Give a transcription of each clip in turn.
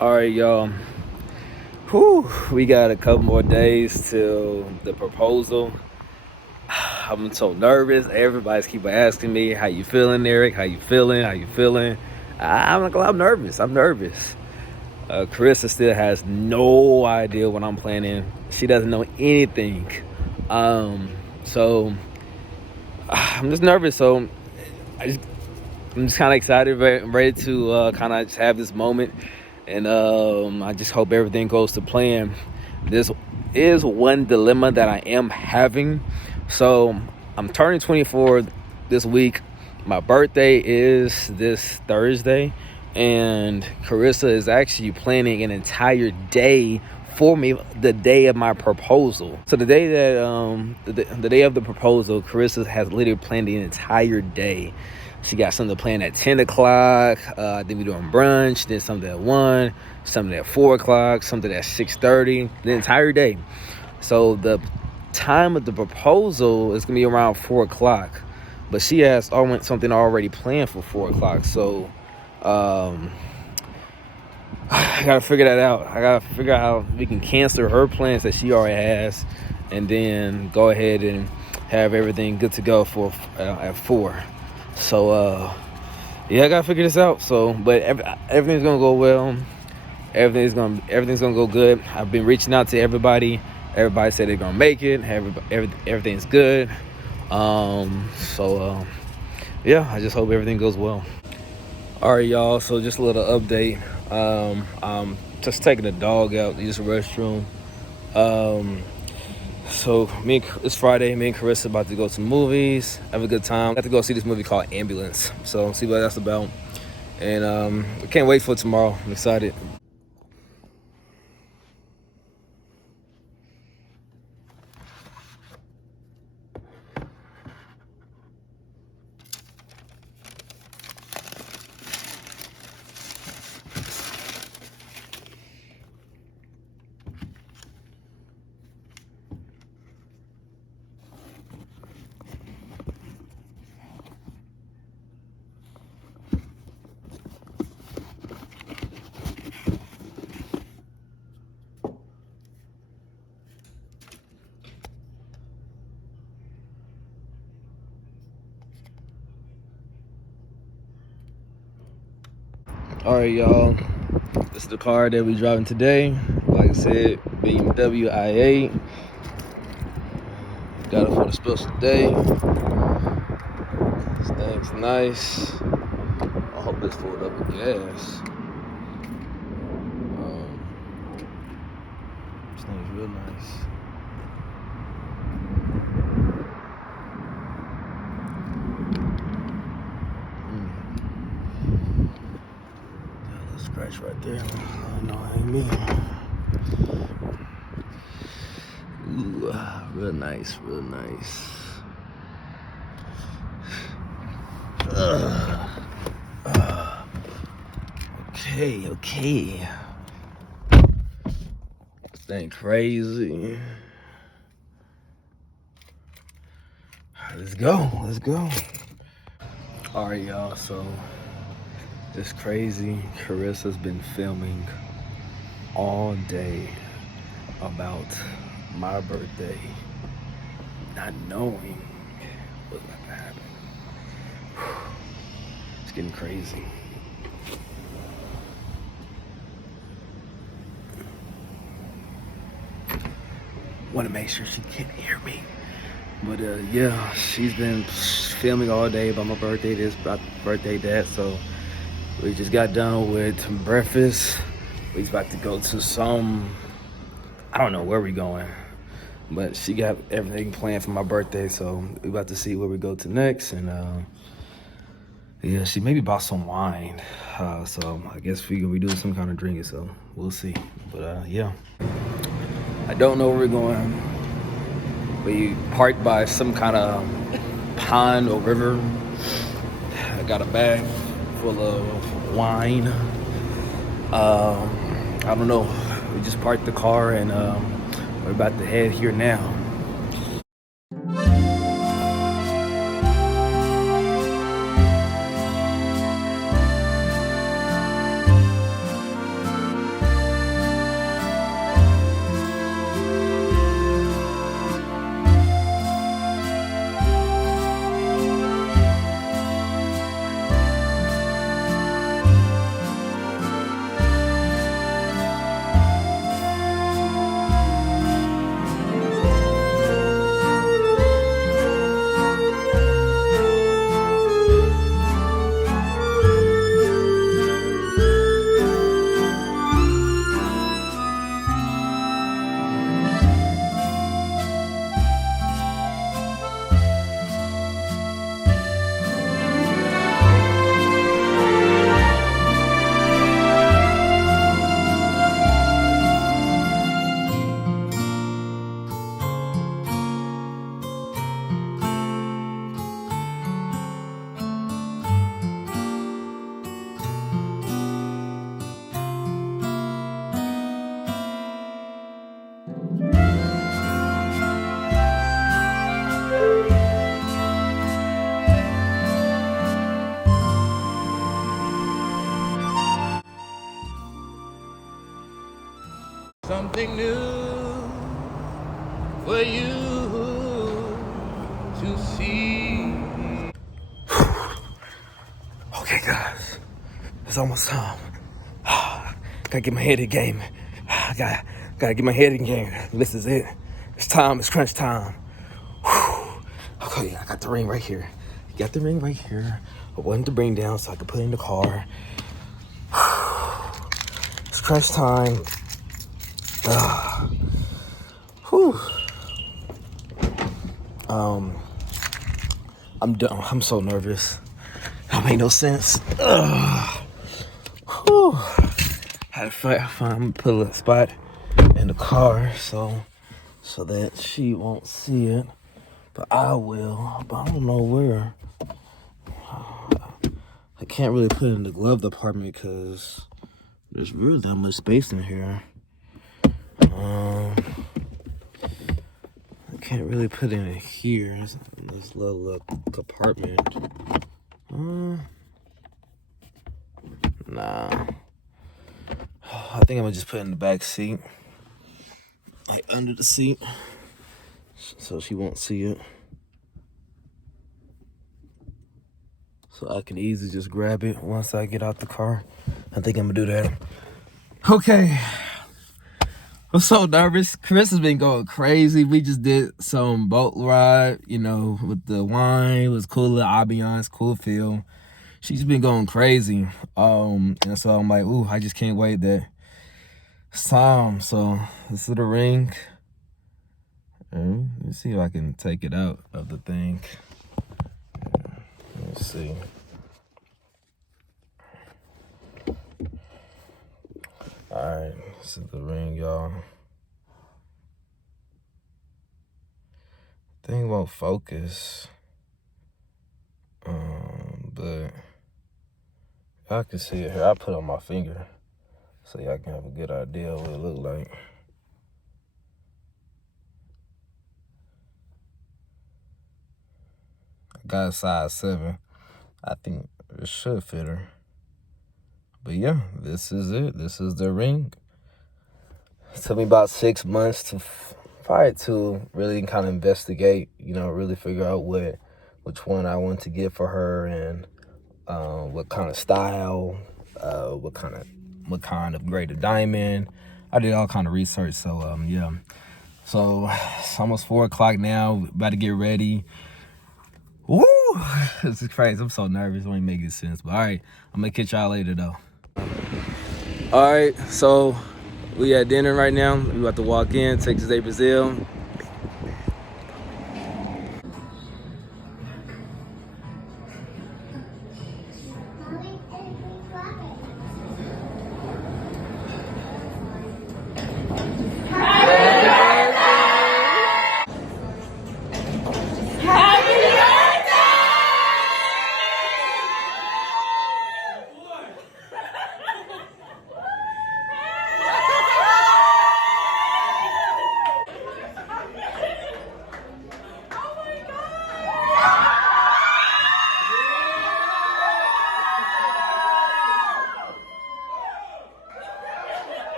All right, y'all. Whew, we got a couple more days till the proposal. I'm so nervous. Everybody's keep asking me, "How you feeling, Eric? How you feeling? How you feeling?" I'm like, I'm nervous. I'm nervous. Carissa still has no idea what I'm planning. She doesn't know anything. So I'm just nervous. So I just, I'm just kind of excited, ready to kind of just have this moment, and I just hope everything goes to plan. This is one dilemma that I am having. So I'm turning 24 this week. My birthday is this Thursday, and Carissa is actually planning an entire day for me, the day of my proposal. So the day that the day of the proposal, Carissa has literally planned the entire day. She got something planned at 10 o'clock. Then we doing brunch. Then something at 1. Something at 4 o'clock. Something at 6:30. The entire day. So the time of the proposal is going to be around 4 o'clock. But she has something already planned for 4 o'clock. So I got to figure that out. I got to figure out how we can cancel her plans that she already has. And then go ahead and have everything good to go for at 4. So yeah, I gotta figure this out. So, but everything's gonna go well. Everything's gonna go good. I've been reaching out to everybody. Everybody said they're gonna make it. Everything's good. Yeah, I just hope everything goes well. All right, y'all. So just a little update. I'm just taking the dog out to use the restroom. So it's Friday. Me and Carissa about to go to movies, have a good time. I have to go see this movie called Ambulance. So see what that's about. And I can't wait for tomorrow. I'm excited. All right, y'all. This is the car that we driving today. Like I said, BMW i8. Got it for the special day. This thing's nice. I hope this filled up with gas. This thing's real nice. Scratch right there. Oh no, it ain't me. Ooh, real nice, real nice. Okay. This thing crazy. Let's go. All right, y'all. So it's crazy. Carissa's been filming all day about my birthday, not knowing what's about to happen. It's getting crazy. Want to make sure she can't hear me. But yeah, she's been filming all day about my birthday, this, about birthday, that. So we just got done with breakfast. We's about to go to some, I don't know where we going, but she got everything planned for my birthday. So we about to see where we go to next. And yeah, she maybe bought some wine. So I guess we gonna be doing some kind of drinking. So we'll see. But yeah, I don't know where we're going. We parked by some kind of pond or river. I got a bag full of wine. I don't know. We just parked the car and we're about to head here now. something new for you to see. Okay, guys, it's almost time. Gotta get my head in game. Gotta get my head in game. This is it. It's time. It's crunch time. Okay, I got the ring right here. Got the ring right here. I wanted to bring down so I could put it in the car. It's crunch time. I'm done. I'm so nervous. That made no sense. Had to find put a spot in the car so that she won't see it, but I will. But I don't know where. I can't really put it in the glove department because there's really not much space in here. I can't really put it in here. In this little compartment. Nah. I think I'm gonna just put it in the back seat, like under the seat, so she won't see it. So I can easily just grab it once I get out the car. I think I'm gonna do that. Okay. I'm so nervous. Chris has been going crazy. We just did some boat ride, with the wine. It was cool little ambiance, cool feel. She's been going crazy. And so I'm like, ooh, I just can't wait that it's time. So this is the ring. Let's see if I can take it out of the thing. Let's see. Alright, this is the ring, y'all. Thing won't focus. But y'all can see it here. I put it on my finger so y'all can have a good idea of what it look like. I got a size 7. I think it should fit her. But yeah, this is it. This is the ring. It took me about 6 months to really kind of investigate, really figure out which one I want to get for her and what kind of style, what kind of grade of diamond. I did all kind of research. So yeah. So it's almost 4 o'clock now. About to get ready. Woo! This is crazy. I'm so nervous. It ain't making sense. But all right, I'm gonna catch y'all later though. All right, so we at dinner right now. We about to walk in, Texas Day Brazil.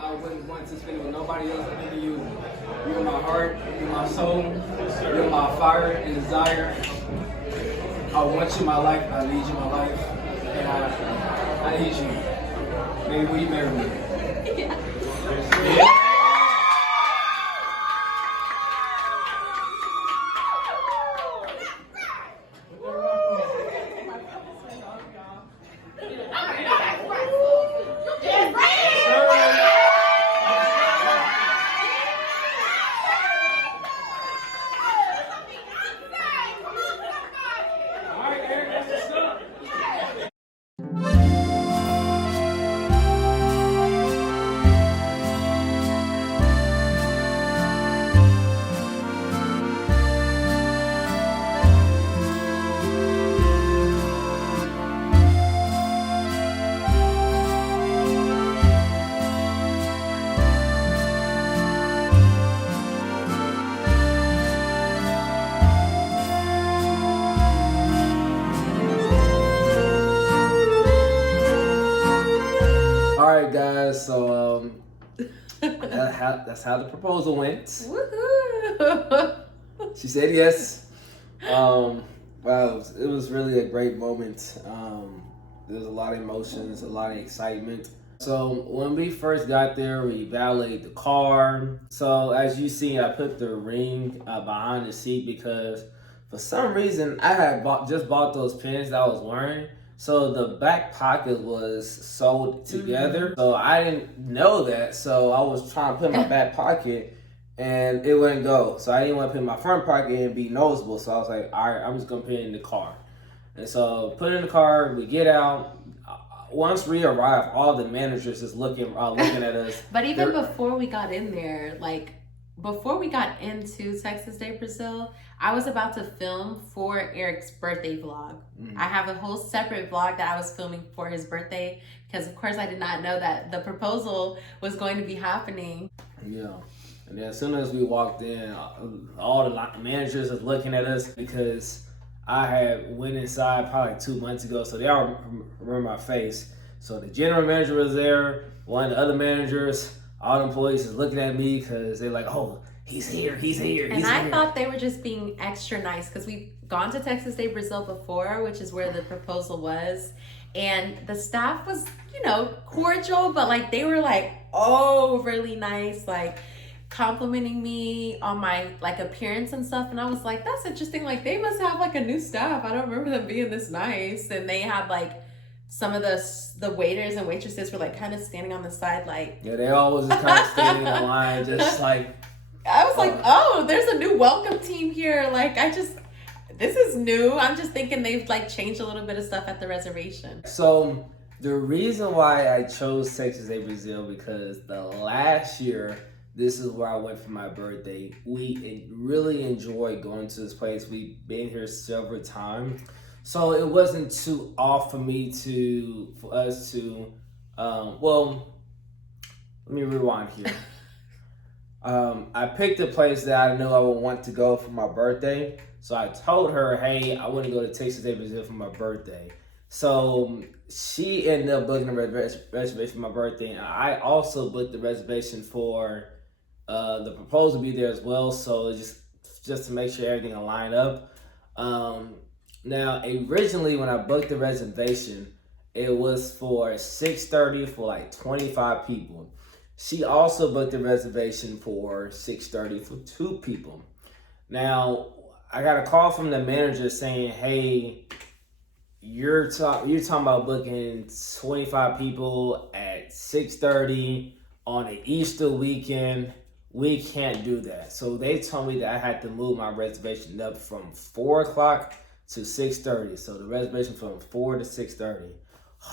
I wouldn't want to spend it with nobody else other than you. You're my heart, you're my soul, you're my fire and desire. I want you in my life, I need you in my life, and I need you. Baby, will you marry me? Yeah. right, guys. So that's how the proposal went. Woohoo! She said yes. Wow, it was really a great moment. There was a lot of emotions, a lot of excitement. So when we first got there, we valeted the car. So as you see, I put the ring behind the seat because for some reason I had just bought those pins that I was wearing. So the back pocket was sewed together. So I didn't know that. So I was trying to put in my back pocket and it wouldn't go. So I didn't want to put in my front pocket and be noticeable. So I was like, all right, I'm just going to put it in the car. And so put it in the car, we get out. Once we arrive, all the managers is looking at us. But even before we got in there, like before we got into Texas Day Brazil, I was about to film for Eric's birthday vlog. I have a whole separate vlog that I was filming for his birthday because, of course, I did not know that the proposal was going to be happening. Yeah. And then as soon as we walked in, all the managers was looking at us because I had went inside probably like 2 months ago, so they all remember my face. So the general manager was there, one of the other managers, all the employees is looking at me because they're like, oh, he's here. And I thought they were just being extra nice because we've gone to Texas Day Brazil before, which is where the proposal was. And the staff was, cordial, but like they were like, oh, really nice, like complimenting me on my like appearance and stuff. And I was like, that's interesting. Like they must have like a new staff. I don't remember them being this nice. And they had like some of the waiters and waitresses were like kind of standing on the side, like they always kind of standing in line, just like. I was like, oh, there's a new welcome team here. Like this is new. I'm just thinking they've like changed a little bit of stuff at the reservation. So the reason why I chose Texas Day Brazil because the last year. This is where I went for my birthday. We really enjoyed going to this place. We've been here several times. So it wasn't too off for us to, let me rewind here. I picked a place that I knew I would want to go for my birthday. So I told her, hey, I want to go to Texas Day Brazil for my birthday. So she ended up booking a reservation for my birthday. And I also booked the reservation for the proposal to be there as well, so just to make sure everything will line up. Now, originally when I booked the reservation, it was for 6:30 for like 25 people. She also booked the reservation for 6:30 for 2 people. Now, I got a call from the manager saying, "Hey, you're talking about booking 25 people at 6:30 on an Easter weekend. We can't do that." So they told me that I had to move my reservation up from 4 o'clock to 6:30. So the reservation from 4 to 6:30.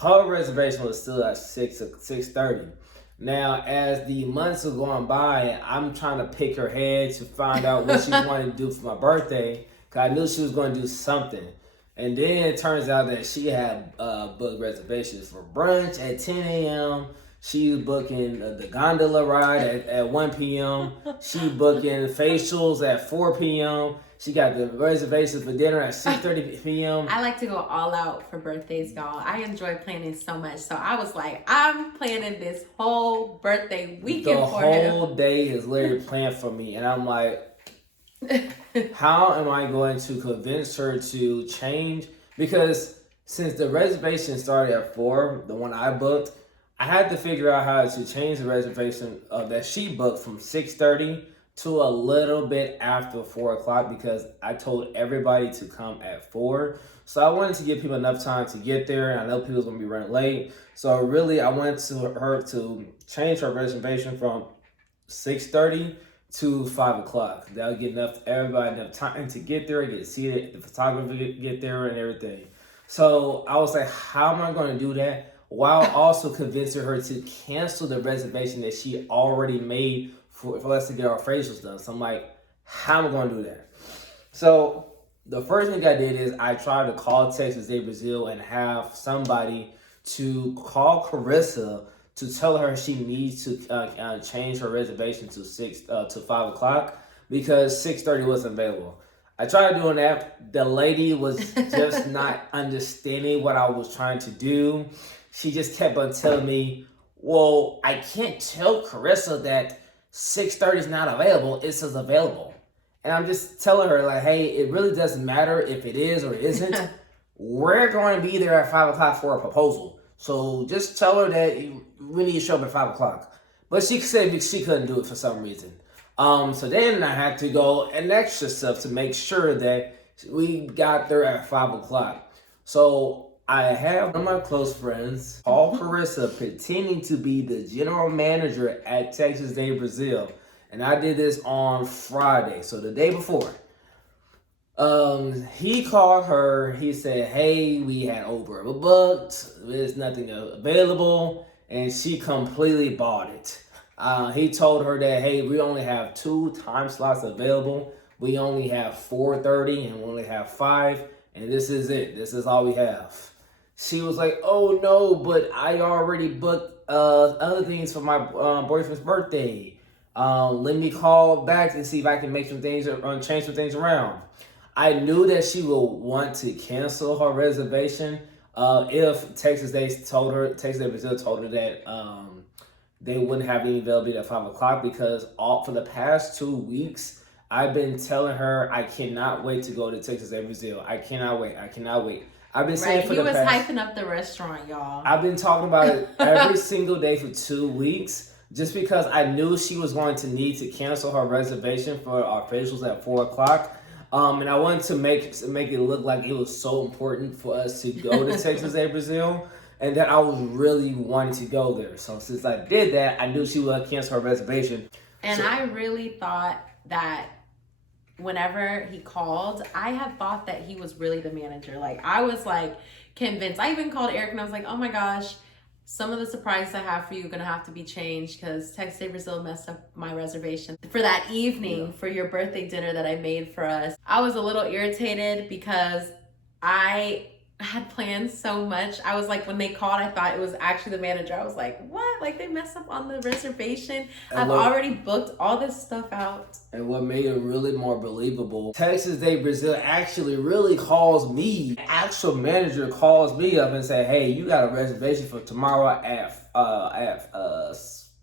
Her reservation was still at 6:30. Now, as the months are going by, I'm trying to pick her head to find out what she wanted to do for my birthday, because I knew she was going to do something. And then it turns out that she had booked reservations for brunch at 10 a.m., she was booking the gondola ride at 1 p.m. She booking facials at 4 p.m. She got the reservations for dinner at 6:30 p.m. I like to go all out for birthdays, y'all. I enjoy planning so much. So I was like, I'm planning this whole birthday weekend for him. The whole day is literally planned for me. And I'm like, how am I going to convince her to change? Because since the reservation started at 4, the one I booked, I had to figure out how to change the reservation that she booked from 6:30 to a little bit after 4 o'clock, because I told everybody to come at 4. So I wanted to give people enough time to get there, and I know people's gonna be running late. So really, I wanted her to change her reservation from 6:30 to 5 o'clock. That'll get everybody enough time to get there, get seated, the photographer get there, and everything. So I was like, how am I going to do that while also convincing her to cancel the reservation that she already made for us to get our facials done? So I'm like, how am I going to do that? So the first thing I did is I tried to call Texas Day Brazil and have somebody to call Carissa to tell her she needs to change her reservation to 5 o'clock because 6:30 wasn't available. I tried doing that. The lady was just not understanding what I was trying to do. She just kept on telling me, well, I can't tell Carissa that 6:30 is not available. It says available. And I'm just telling her, like, hey, it really doesn't matter if it is or isn't. We're going to be there at 5 o'clock for a proposal. So just tell her that we need to show up at 5 o'clock. But she said she couldn't do it for some reason. So then I had to go an extra step to make sure that we got there at 5 o'clock. So I have one of my close friends call Carissa pretending to be the general manager at Texas Day Brazil. And I did this on Friday, so the day before. He called her. He said, "Hey, we had overbooked. There's nothing available," and she completely bought it. He told her that, "Hey, we only have 2 time slots available. We only have 4:30, and we only have 5, and this is it. This is all we have." She was like, "Oh no, but I already booked other things for my boyfriend's birthday. Let me call back and see if I can make some things or change some things around." I knew that she would want to cancel her reservation if Texas Day Brazil told her that they wouldn't have any availability at 5 o'clock, because for the past 2 weeks I've been telling her I cannot wait to go to Texas Day Brazil. I cannot wait. I've been saying for he the was past, hyping up the restaurant, y'all. I've been talking about it every single day for 2 weeks, just because I knew she was going to need to cancel her reservation for our facials at 4 o'clock. And I wanted to make it look like it was so important for us to go to Texas Day Brazil, and that I was really wanting to go there. So since I did that, I knew she would cancel her reservation. And I really thought that whenever he called, I had thought that he was really the manager. Like, I was like convinced. I even called Eric and I was like, "Oh my gosh, some of the surprises I have for you are going to have to be changed because Texas Day Brazil messed up my reservation for that evening for your birthday dinner that I made for us." I was a little irritated because I had planned so much. I was like, when they called, I thought it was actually the manager. I was like, what? Like, they messed up on the reservation? I've already booked all this stuff out. And what made it really more believable, Texas Day Brazil actually really calls me. The actual manager calls me up and say, "Hey, you got a reservation for tomorrow at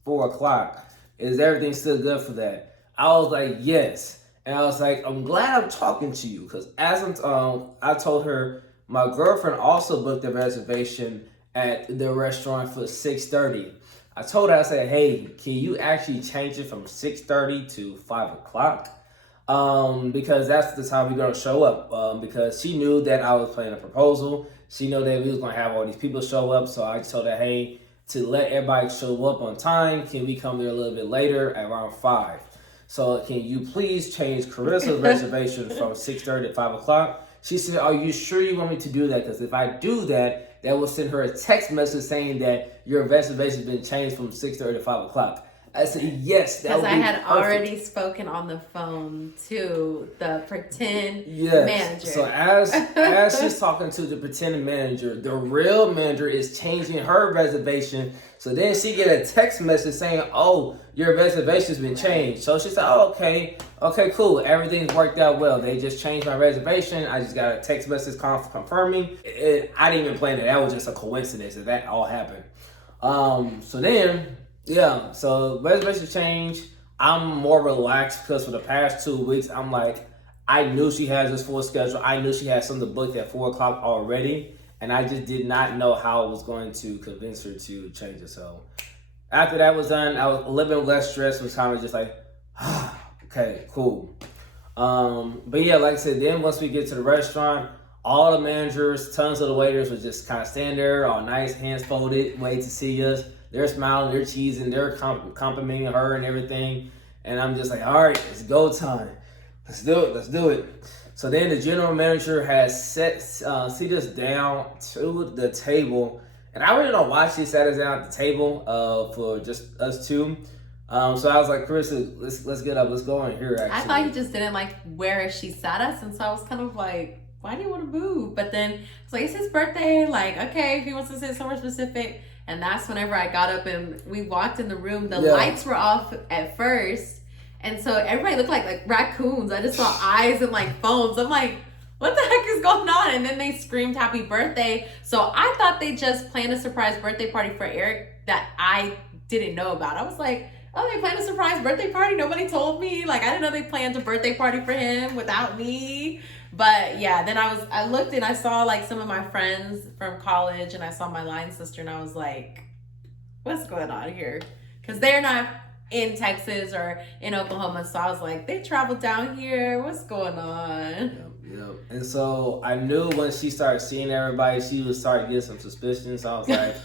4 o'clock. Is everything still good for that?" I was like, "Yes." And I was like, "I'm glad I'm talking to you," because I told her my girlfriend also booked a reservation at the restaurant for 6:30. I told her, I said, "Hey, can you actually change it from 6:30 to 5 o'clock? Because that's the time we're going to show up." Because she knew that I was playing a proposal. She knew that we was going to have all these people show up. So I told her, "Hey, to let everybody show up on time, can we come there a little bit later at around 5? So can you please change Carissa's reservation from 6:30 to 5 o'clock? She said, "Are you sure you want me to do that? Because if I do that, that will send her a text message saying that your reservation's been changed from 6:30 to 5 o'clock. I said, "Yes, that would be Because I had perfect." already spoken on the phone to the pretend manager. So as she's talking to the pretend manager, the real manager is changing her reservation. So then she get a text message saying, "Oh, your reservation's been changed." So she said, "Oh, okay, cool. Everything's worked out well. They just changed my reservation. I just got a text message confirming it. I didn't even plan it. That was just a coincidence that all happened." So then, yeah, so reservation change. I'm more relaxed because for the past 2 weeks, I'm like, I knew she has this full schedule. I knew she had something booked at 4 o'clock already. And I just did not know how I was going to convince her to change it. So after that was done, I was a little bit less stressed. Was kind of just like, okay, cool. But yeah, like I said, then once we get to the restaurant, all the managers, tons of the waiters would just kind of stand there, all nice, hands folded, wait to see us. They're smiling, they're cheesing, they're complimenting her and everything. And I'm just like, all right, it's go time. Let's do it. So then the general manager has seat us down to the table. And I really don't know why she sat us down at the table for just us two. So I was like, "Carissa, let's get up. Let's go in here, actually." I thought he just didn't like where she sat us. And so I was kind of like, why do you want to move? But then it's like, it's his birthday. Like, okay, if he wants to sit somewhere specific. And that's whenever I got up and we walked in the room. The lights were off at first. And so everybody looked like raccoons. I just saw eyes and like phones. I'm like, what the heck is going on? And then they screamed happy birthday. So I thought they just planned a surprise birthday party for Eric that I didn't know about. I was like, oh, they planned a surprise birthday party. Nobody told me. Like, I didn't know they planned a birthday party for him without me. But yeah, then I looked and I saw like some of my friends from college, and I saw my line sister, and I was like, what's going on here? Because they're not in Texas or in Oklahoma. So I was like, they traveled down here. What's going on? Yep. And so I knew when she started seeing everybody, she would start to get some suspicions. So I was like,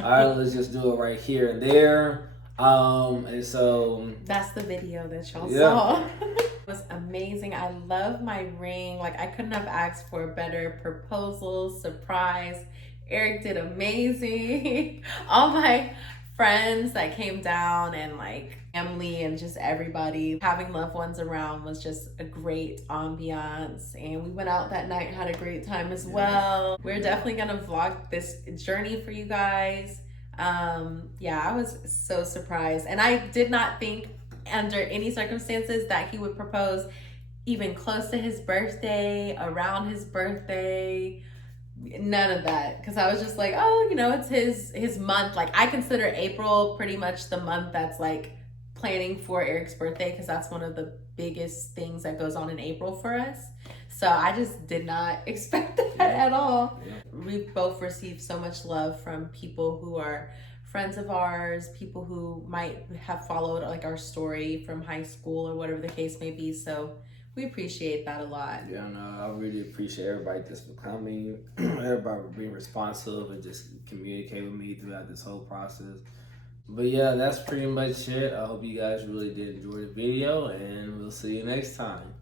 all right, let's just do it right here and there. And so that's the video that y'all saw. It was amazing. I love my ring. Like, I couldn't have asked for a better proposal, surprise. Eric did amazing. All my friends that came down and like family and just everybody, having loved ones around was just a great ambiance. And we went out that night, had a great time as well. We're definitely gonna vlog this journey for you guys. Yeah, I was so surprised, and I did not think under any circumstances that he would propose even close to his birthday, around his birthday. None of that, because I was just like, oh, you know, it's his month. Like, I consider April pretty much the month that's like planning for Eric's birthday, because that's one of the biggest things that goes on in April for us. So I just did not expect that at all. We've both received so much love from people who are friends of ours, people who might have followed like our story from high school or whatever the case may be. So we appreciate that a lot. Yeah, no, I really appreciate everybody just for coming, everybody for being responsive and just communicate with me throughout this whole process. But yeah, that's pretty much it. I hope you guys really did enjoy the video, and we'll see you next time.